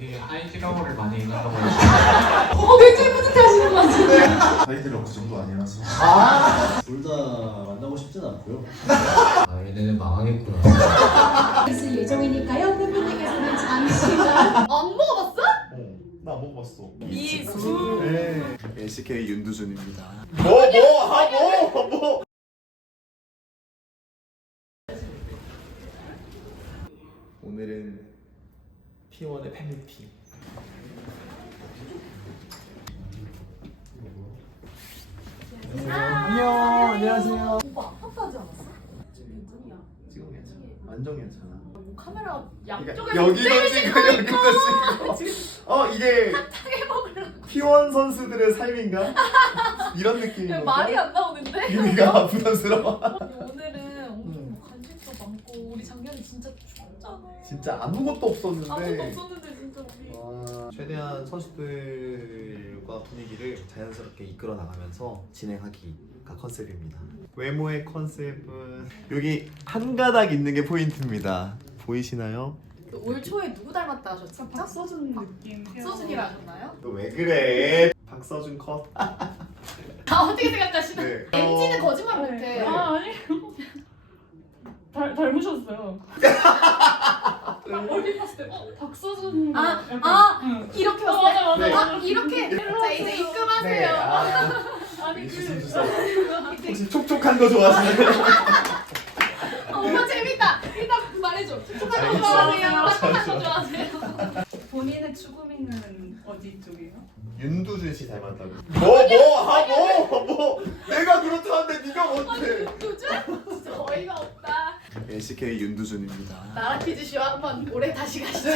여기 하이지라고를 많이 하고 굉장히 뿌듯해 하시는 것 같은데. 하이드라고 그 정도 아니라서. 둘 다 만나고 싶진 않고요. 아 얘네는 망하겠구나. 있을 예정이니까요. 팬분들께서는 잠시만. 안 먹어봤어? 나 안 먹어봤어. 이수. 네. LCK 윤두준입니다. 뭐? 오늘은 T1의 팬미팅. 안녕. 안녕하세요. 오빠 아파하지 않았어? 지금 괜찮냐? 지금 괜찮아. 완전 괜찮아. 카메라 그러니까 양쪽에서 여기도 찍고 여기도 찍고. 이게 T1 선수들의 삶인가? 이런 느낌인 건가? 말이 안 나오는데? 그러니까 부담스러워. 오늘은 엄청 관심도 많고 우리 작년에 진짜 춥잖아. 진짜 아무것도 없었는데. 아무것도 없었는데 진짜 우리. 최대한 선수들과 분위기를 자연스럽게 이끌어 나가면서 진행하기가 컨셉입니다. 외모의 컨셉은 여기 한 가닥 있는 게 포인트입니다. 보이시나요? 올 초에 누구 닮았다 하셨죠? 박서준 느낌. 박서준이라 하셨나요? 너 왜 그래? 박서준 컷. 아 어떻게 생각하시나? 네. MZ는 거짓말 못해. 아니에요. 닮으셨어요. 멀리 봤을 때 박서준. 응. 이렇게 맞아, 봤어요? 맞아, 네. 아 이렇게? 자 이제 입금하세요. 아니 주세요. 혹시 촉촉한 거 좋아하시나요? 오빠 재밌다. 일단 말해줘. 촉촉한 거 좋아하세요? 따뜻한 거 좋아하세요? 본인의 추구미는 어디 쪽이에요? 윤두준 씨 닮았다고. 뭐? 내가 그렇다는데 네가 뭔데? 도준? 진짜 어이가 없다. LCK 윤두준입니다. 나라 퀴즈쇼 한번 올해 다시 가시죠.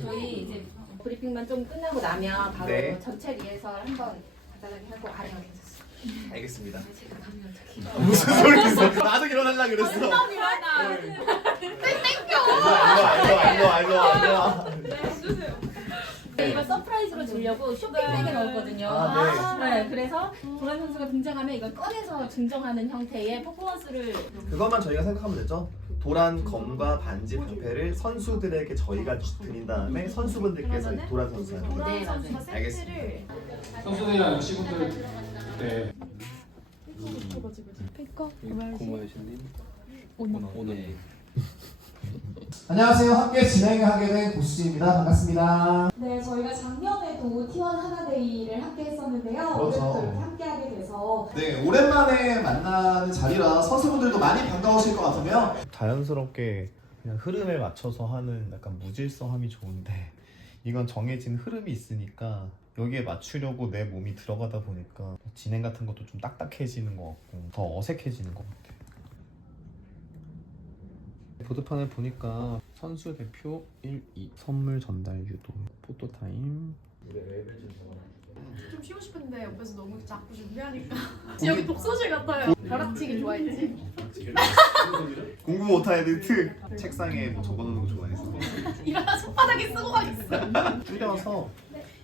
저희 이제 브리핑만 좀 끝나고 나면 바로 네. 전체 리허설 한번 간단하게 하고 가면 괜찮습니다. 알겠습니다. 제가 가면 저기 무슨 소리 있어? 나도 일어나려 그랬어. 감사합니다. 알죠. 네, 주세요. 네, 이번 서프라이즈로 주려고 쇼핑백에 넣었거든요. 네, 그래서 도란 선수가 등장하면 이걸 꺼내서 증정하는 형태의 퍼포먼스를 그것만 저희가 생각하면 되죠. 도란 검과 반지 방패를 선수들에게 저희가 드린 다음에 선수분들께서 도란 선수한테. 네, 도란 맞아요. 선수가 알겠습니다. 세트를 선수들이랑 MC분들 네. 안녕하세요. 함께 진행하게 된 고수진입니다. 반갑습니다. 네, 저희가 작년에도 T1 하나데이를 함께 했었는데요. 그렇죠. 올해도 이렇게 함께 하게 돼서 네, 오랜만에 만나는 자리라 선수분들도 많이 반가우실 것 같은데요. 자연스럽게 그냥 흐름에 맞춰서 하는 약간 무질서함이 좋은데 이건 정해진 흐름이 있으니까 여기에 맞추려고 내 몸이 들어가다 보니까 진행 같은 것도 좀 딱딱해지는 것 같고 더 어색해지는 것 같아요. 보드판을 보니까 선수 대표 1, 2 선물 전달 유도 포토타임 좀 쉬고 싶은데 옆에서 너무 자꾸 준비하니까 여기 독서실 같아요. 벼락치기 좋아했지? 공부 못한 애들 특 책상에 뭐 적어놓는 거 좋아해서 이러다 손바닥에 쓰고 가겠어. 줄여서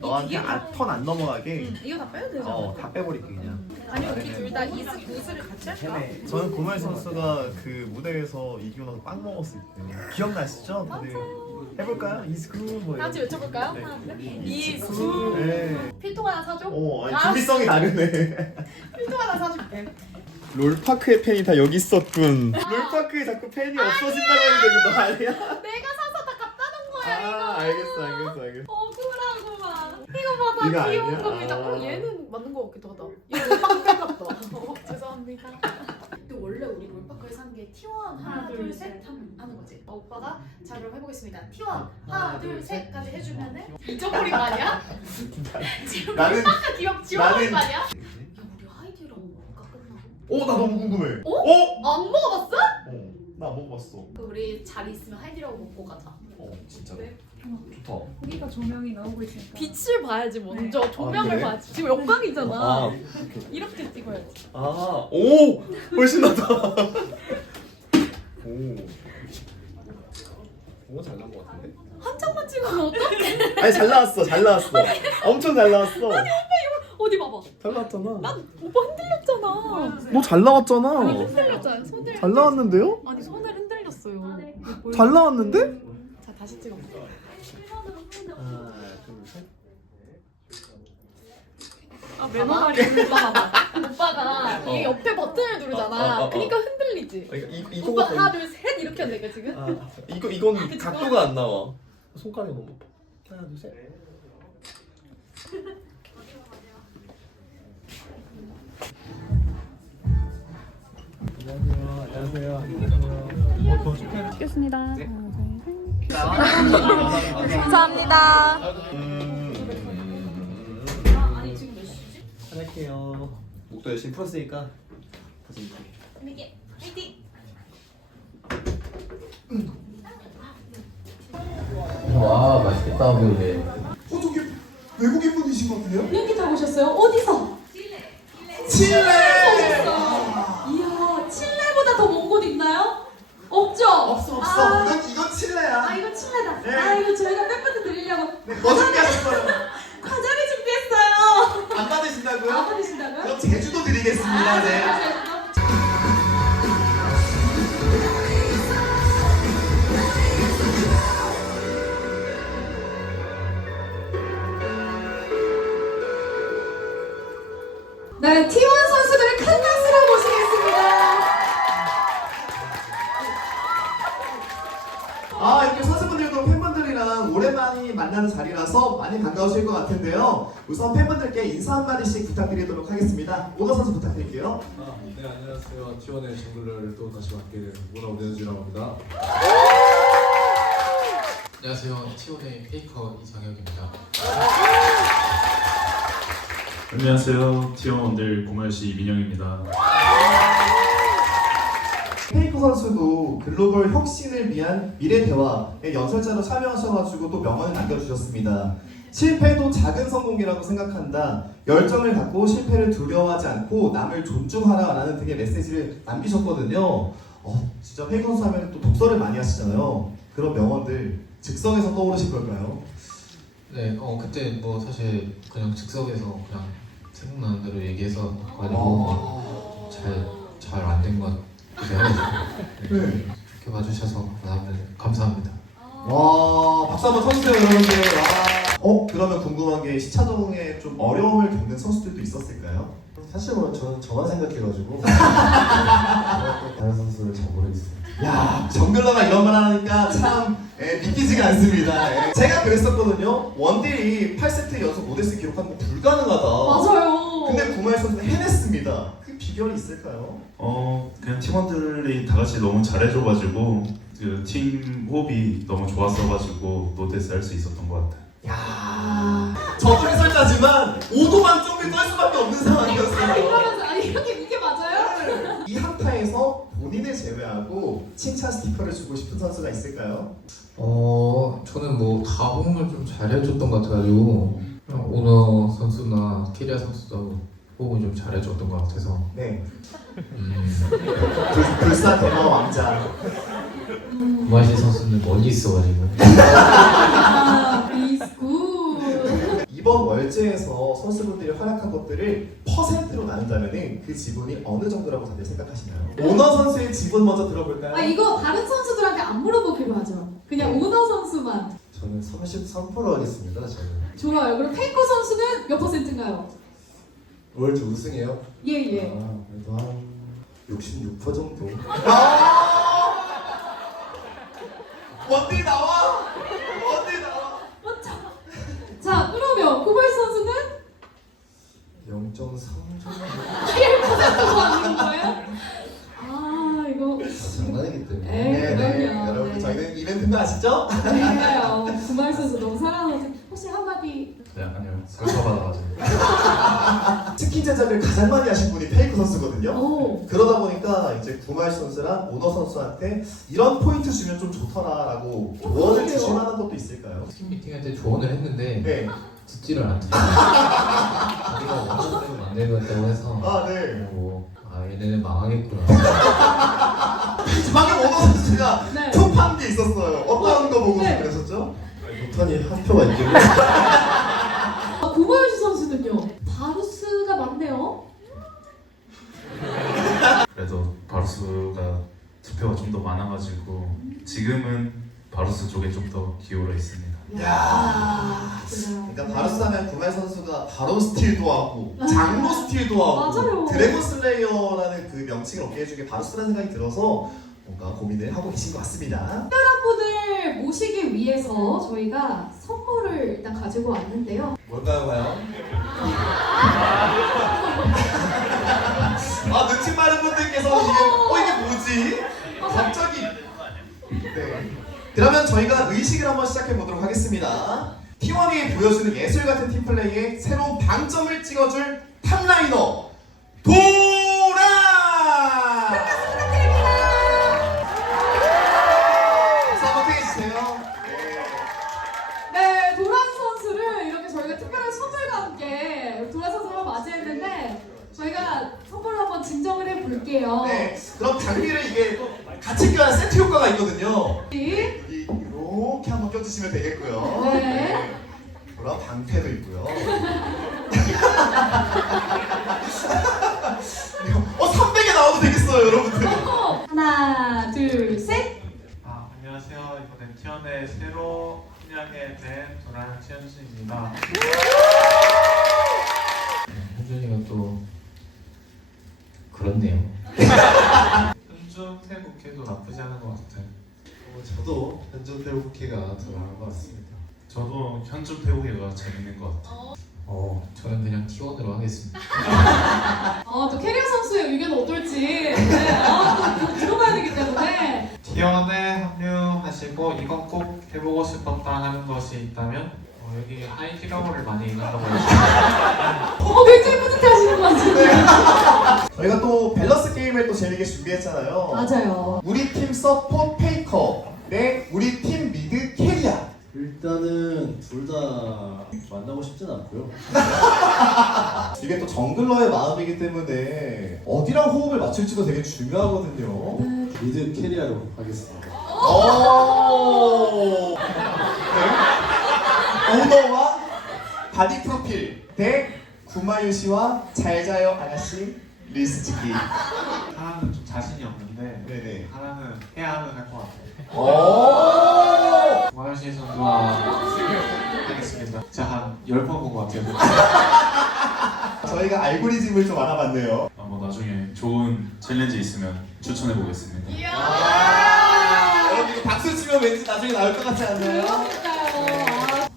너한테 턴 안 넘어가게 이거 다 빼도 되죠? 다 빼버릴게 그냥. 아니 우리 둘 다 이수를 같이 할까? 저는 고말 선수가 그 무대에서 이기고 나서 빵 먹었을 때 기억나시죠? 다들 해볼까요? 이스쿠 뭐 다 같이 이런. 외쳐볼까요? 네. 하나, 둘, 셋. 이수. 네. 필통 하나 사줘? 아니, 준비성이 다르네. 필통 하나 사줄게. 롤파크의 팬이 다 여기 있었군. 롤파크에 자꾸 팬이 없어진다고 했는데 너 아니야? 내가 사서 다 갖다 놓은 거야 이거. 알겠어. 억울하구만. 이거 봐, 이거 다 귀여운 아니야? 겁니다. 아. 얘는 맞는 거 같기도 하다. 이거 빵백 같다. 죄송합니다. 근데 원래 우리 롤파크에서 한 게 T1 하나 둘 셋 하는 거지. 오빠가 자 그럼 해보겠습니다. T1 하나 둘 셋까지 해주면은 잊어버린 거 아니야? 지금 나는- 롤파크 기억 지워버린 거 아니야? 야 나는 우리 하이디랑 먹을까 끝나고? 나 너무 궁금해. 안 먹어봤어? 나 안 먹어봤어. 그 우리 자리 있으면 하이디라고 먹고 가자. 진짜로. 네. 좋다. 여기가 조명이 나오고 있으니까. 빛을 봐야지 먼저 조명을 그래? 봐야지. 지금 역광이잖아. 아, 이렇게 찍어야지. 오! 훨씬 낫다. 오, 잘 나온 것 같은데? 한 장만 찍으면 어떡해? 아니, 잘 나왔어. 엄청 잘 나왔어. 어디 봐봐. 잘 나왔잖아. 오빠 흔들렸잖아. 너 잘 나왔잖아. 흔들렸잖아. 손을. 잘 나왔는데요? 아니 손을 흔들렸어요. 잘 나왔는데? 자 다시 찍어볼게요. 매너하게. 오빠가 이게 옆에 버튼을 누르잖아. 그러니까 흔들리지. 이거 오빠 하나 둘 셋 이렇게 하는 거야 지금? 이건 각도가 안 나와. 손가락이 너무 높아. 하나 둘 셋. 찍겠습니다. 감사합니다. 할게요. 목도 열심히 풀었으니까 다시 이렇게. 와 맛있겠다 보이네. 저기 외국인 분이신 것 같은데요? 비행기 타고 오셨어요? 어디서? 칠레! 이야, 칠레보다 더 먼 곳 있나요? 없죠? 없어. 아, 이건 칠레야. 아, 이거 칠레다. 네. 아, 이거 저희가 팬분들 드리려고 네, 뭐 준비하셨어요? 과자를 준비했어요. 안 받으신다고요? 안 받으신다고요? 그럼 제주도 드리겠습니다. 네. 네, T1 선수들을 큰 박수로 모시겠습니다. 아, 이렇게 선수분들도 팬분들이랑 오랜만에 만나는 자리라서 많이 반가우실 것 같은데요. 우선 팬분들께 인사 한마디씩 부탁드리도록 하겠습니다. 오너 선수 부탁드릴게요. 네, 안녕하세요. T1의 정글러를 또 다시 맡게 된 오너 오대현이라고 합니다. 안녕하세요. T1의 페이커 이상혁입니다. 안녕하세요. T1원들 고말씨 이민영입니다. 페이커 선수도 글로벌 혁신을 위한 미래 대화의 연설자로 참여하셔가지고 또 명언을 남겨주셨습니다. 실패도 작은 성공이라고 생각한다. 열정을 갖고 실패를 두려워하지 않고 남을 존중하라라는 등의 메시지를 남기셨거든요. 진짜 페이커 선수 하면 또 독서를 많이 하시잖아요. 그런 명언들 즉석에서 떠오르실 걸까요? 네, 그때 뭐 사실 그냥 즉석에서 그냥 생각나는 대로 얘기해서 가지고 잘 안 된 것 같아요. 네. 네. 좋게 봐주셔서 감사합니다. 와, 박수 한번 쳐주세요, 여러분들. 와. 그러면 궁금한 게 시차동에 좀 어려움을 겪는 선수들도 있었을까요? 사실 뭐 저는 저만 생각해가지고 다른 선수를 잘 모르겠어요. 야, 정글러가 이런 말 하니까 참 믿기지가 않습니다. 제가 그랬었거든요. 원딜이 8세트 연속 5데스 기록하는 거 불가능하다. 맞아요. 근데 구마일 선수는 해냈습니다. 그 비결이 있을까요? 그냥 팀원들이 다 같이 너무 잘해줘가지고 그 팀 호흡이 너무 좋았어가지고 노데스 할 수 있었던 것 같아요. 야, 저도 해설자지만 5도 만점을 떨 수밖에 없는 상황이었어요. 이러면서 아니 이게 맞아요? 이 한타에서 본인을 제외하고 칭찬 스티커를 주고 싶은 선수가 있을까요? 저는 뭐 다 호응을 좀 잘해줬던 것 같아가지고 그냥 오너 선수나 키리아 선수도 호응을 좀 잘해줬던 것 같아서 네. 불사 대마 왕자. 구마시 선수는 멀리 있어가지고 비스굿. 이번 월즈에서 선수분들이 활약한 것들을 퍼센트로 나눈다면 그 지분이 어느 정도라고 다들 생각하시나요? 오너 선수의 지분 먼저 들어볼까요? 아 이거 다른 선수들한테 안 물어보기로 하죠. 그냥 오너 선수만. 저는 33% 하겠습니다. 저는 좋아요. 그럼 페이커 선수는 몇 퍼센트인가요? 월드 우승이에요? 예예. 그래도 한 66% 정도. 원딜 나와! 원딜 나와! 자 그러면 구발 선수는 0.3 정도. 1%도 안 되는 거예요? 아 이거 장난이기 때문에. 에이 그럼요. 여러분 네. 저희는 이벤트인 거 아시죠? 그러니까요. 구발 선수 너무 사랑하죠. 혹시 한마디? 네, 아니요. 상처받아가지고. 스킨 제작을 가장 많이 하신 분이 페이크 선수거든요. 오. 그러다 보니까 이제 구말 선수랑 오너 선수한테 이런 포인트 주면 좀 좋더라라고 조언을 주실 만한 것도 있을까요? 팀 미팅할 때 조언을 했는데 네. 듣지를 않더라고요. 자기가 원하는 대로 만들겠다고 해서 네. 얘네는 망하겠구나. 방금 오너 선수가 네. 톱한 게 있었어요. 어떤 거 보고 네. 그러셨죠? 못하니 한 표가 있길래. 구발 선수는요. 바루스가 많네요. 그래도 바루스가 투표가 좀 더 많아가지고 지금은 바루스 쪽에 좀 더 기울어 있습니다. 야. 그래요. 그러니까 바루스 하면 구말 선수가 바론 스틸도 하고 장로 스틸도 하고 맞아요. 드래곤 슬레이어라는 그 명칭을 얻게 해주게 바루스라는 생각이 들어서 뭔가 고민을 하고 계신 것 같습니다. 분을 모시기 위해서 저희가 선물을 일단 가지고 왔는데요. 뭘까요, 과연? 눈치 빠른 분들께서 이게 뭐지? 갑자기. 네. 그러면 저희가 의식을 한번 시작해 보도록 하겠습니다. T1이 보여주는 예술 같은 팀플레이에 새로운 방점을 찍어줄 탑라이너 도라! 박수 한번 해주세요. 네, 도란 선수를 이렇게 저희가 특별한 선물과 함께 도란 선수를 맞이했는데 저희가 선물로 한번 증정을 해볼게요. 네, 그럼 장비를 이게 또 같이 껴야 세트 효과가 있거든요. 네. 여기 이렇게 한번 껴주시면 되겠고요. 네. 그럼 방패도 있고요. 300에 나와도 되겠어요, 여러분들. 하나, 둘, 셋. 안녕하세요. 이번엔 티원에 새로 합류하게 된 도란 최현수입니다. 현준이가 또 그렇네요. 현중 태국회도 나쁘지 않은 것 같아요. 저도 현준 태국회가 더 나은 것 같습니다. 저도 현준 태국이가 재밌는 것 같아요. 저는 그냥 T1으로 하겠습니다. 또 캐리어 선수의 의견은 어떨지 또 들어봐야 되기 때문에 티원에 합류하시고 이건 꼭 해보고 싶었다 하는 것이 있다면 여기 하이디러머를 많이 읽는다고 해서 굉장히 뿌듯해 하시는 것 같은데. 저희가 또 밸런스 게임을 또 재밌게 준비했잖아요. 맞아요. 우리 팀 서포트 페이커 대 우리 팀 미드 캐리아. 일단은 둘 다 만나고 싶진 않고요. 이게 또 정글러의 마음이기 때문에 어디랑 호흡을 맞출지도 되게 중요하거든요. 미드 캐리어로 하겠습니다. 오. 네. 오너와 바디 프로필 대 구마유 씨와 잘 자요 아가씨 리스트 찍기. 하나는 좀 자신이 없는데 네네. 하나는 해야 할 것 같아요. 오. 구마유시 선수와 하겠습니다. 제가 한 10번 본 것 같아요. 저희가 알고리즘을 좀 알아봤네요. 뭐 나중에 좋은 챌린지 있으면 추천해 보겠습니다. 여러분 이거 박수 치면 왠지 나중에 나올 것 같지 않나요?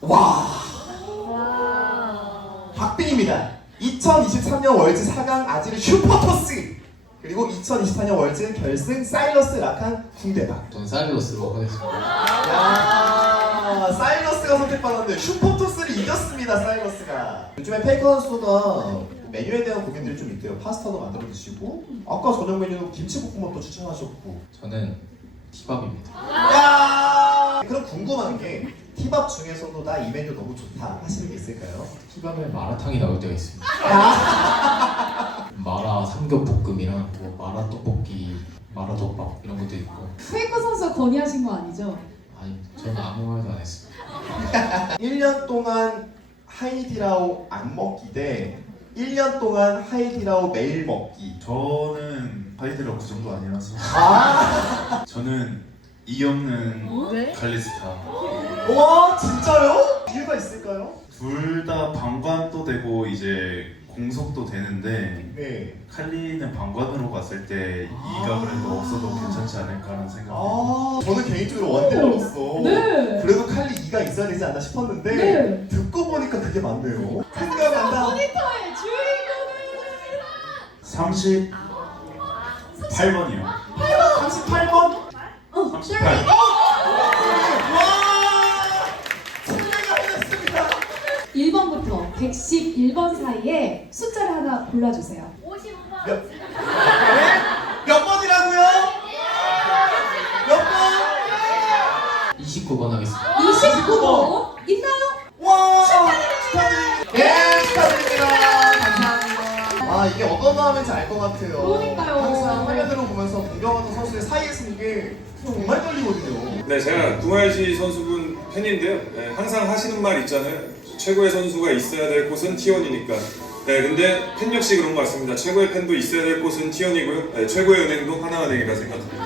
와. 박빙입니다. 2023년 월즈 4강 아지르 슈퍼토스 그리고 2024년 월즈 결승 사일러스 라칸 궁대박. 전 사일러스로 하겠습니다. 야, 사일러스가 선택받았는데 슈퍼토스를 이겼습니다. 사일러스가. 요즘에 페이커 선수가 메뉴에 대한 고민들이 좀 있대요. 파스타도 만들어 드시고 아까 저녁 메뉴 김치볶음밥도 추천하셨고. 저는 티밥입니다. 야! 그럼 궁금한 게 티밥 중에서도 나 이 메뉴 너무 좋다 하시는 게 있을까요? 티밥에 마라탕이 나올 때가 있습니다. 마라 삼겹볶음이랑 뭐 마라 떡볶이, 마라 덮밥 이런 것도 있고. 페이커 선수가 건의하신 거 아니죠? 아니 저는 아무 말도 안 했습니다. 1년 동안 하이디라오 안 먹기 대 1년 동안 하이디라오 매일 먹기. 저는 하이드라 그 정도 아니라서 저는 이 없는 칼리스타. 와 진짜요? 이유가 있을까요? 둘 다 방관도 되고 이제 공속도 되는데 네. 칼리는 방관으로 갔을 때 2가 그래도 없어도 괜찮지 않을까라는 생각이 저는 개인적으로 원딜러로서 네. 그래도 칼리 2가 있어야 되지 않나 싶었는데 네. 듣고 보니까 그게 맞네요. 생각한다. 모니터의 주인공은 38번이요. 38번? 38. 와! 진행이 해냈습니다. 1번부터 111번 사이에 숫자를 하나 골라주세요. 몇 번이라고요? 몇 번? 29번 하겠습니다. 29번 있나요? 와! 축하드립니다. 네, 축하드립니다. 감사합니다. 이게 어떤 마음인지 알 것 같아요. 그러니까요. 항상 화면으로 보면서 공격하는 선수의 사이에 쓰는 게 정말 떨리거든요. 네, 제가 구마유시 선수분 팬인데요. 네, 항상 하시는 말 있잖아요. 최고의 선수가 있어야 될 곳은 T1이니까. 네, 근데 팬 역시 그런 것 같습니다. 최고의 팬도 있어야 될 곳은 T1이고요. 네, 최고의 은행도 하나은행이라 생각합니다.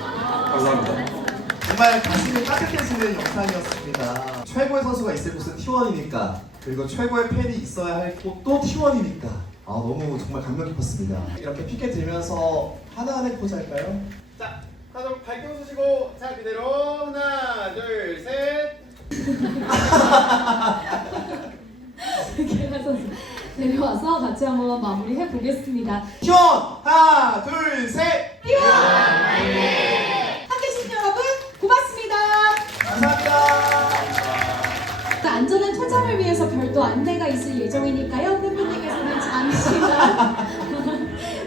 감사합니다. 정말 가슴이 따뜻해지는 영상이었습니다. 최고의 선수가 있을 곳은 T1이니까 그리고 최고의 팬이 있어야 할 곳도 T1이니까 너무 정말 감명 깊었습니다. 이렇게 피켓 들면서 하나하나 포즈 할까요? 자, 하나 밝게 웃으시고 자 그대로 하나 둘 셋. 김혜라 선수 내려와서 같이 한번 마무리해 보겠습니다. T1 하나 둘 셋. 함께 해주신 여러분 고맙습니다. 감사합니다. 안전한 퇴장을 위해서 별도 안내가 있을 예정이니까요. 팬분들께서는 잠시만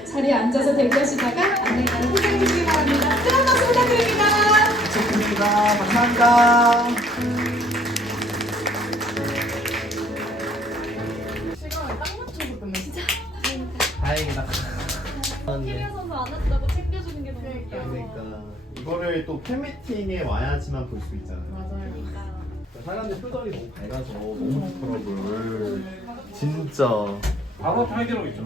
자리에 앉아서 대기하시다가 안내가를 포장해 주시기 바랍니다. 뜨거운 박수 부탁드립니다. 좋습니다. 감사합니다. 시간을 딱 맞춰서 끝냈어. 다행이다. 캐리어 선수 안 왔다고 챙겨주는 게 너무 웃겨. 그러니까 이거를 또 팬미팅에 와야지만 볼 수 있잖아요. 맞아요. 사람들 표정이 너무 밝아서 너무 좋더라고요. 진짜. 바로 타이디로 있죠.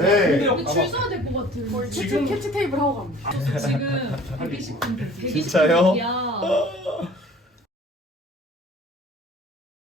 네. 줄 서야 될 것 같아. 지금 캐치 테이블 하고 갑니다. 지금 120분 진짜요? 대기실이야.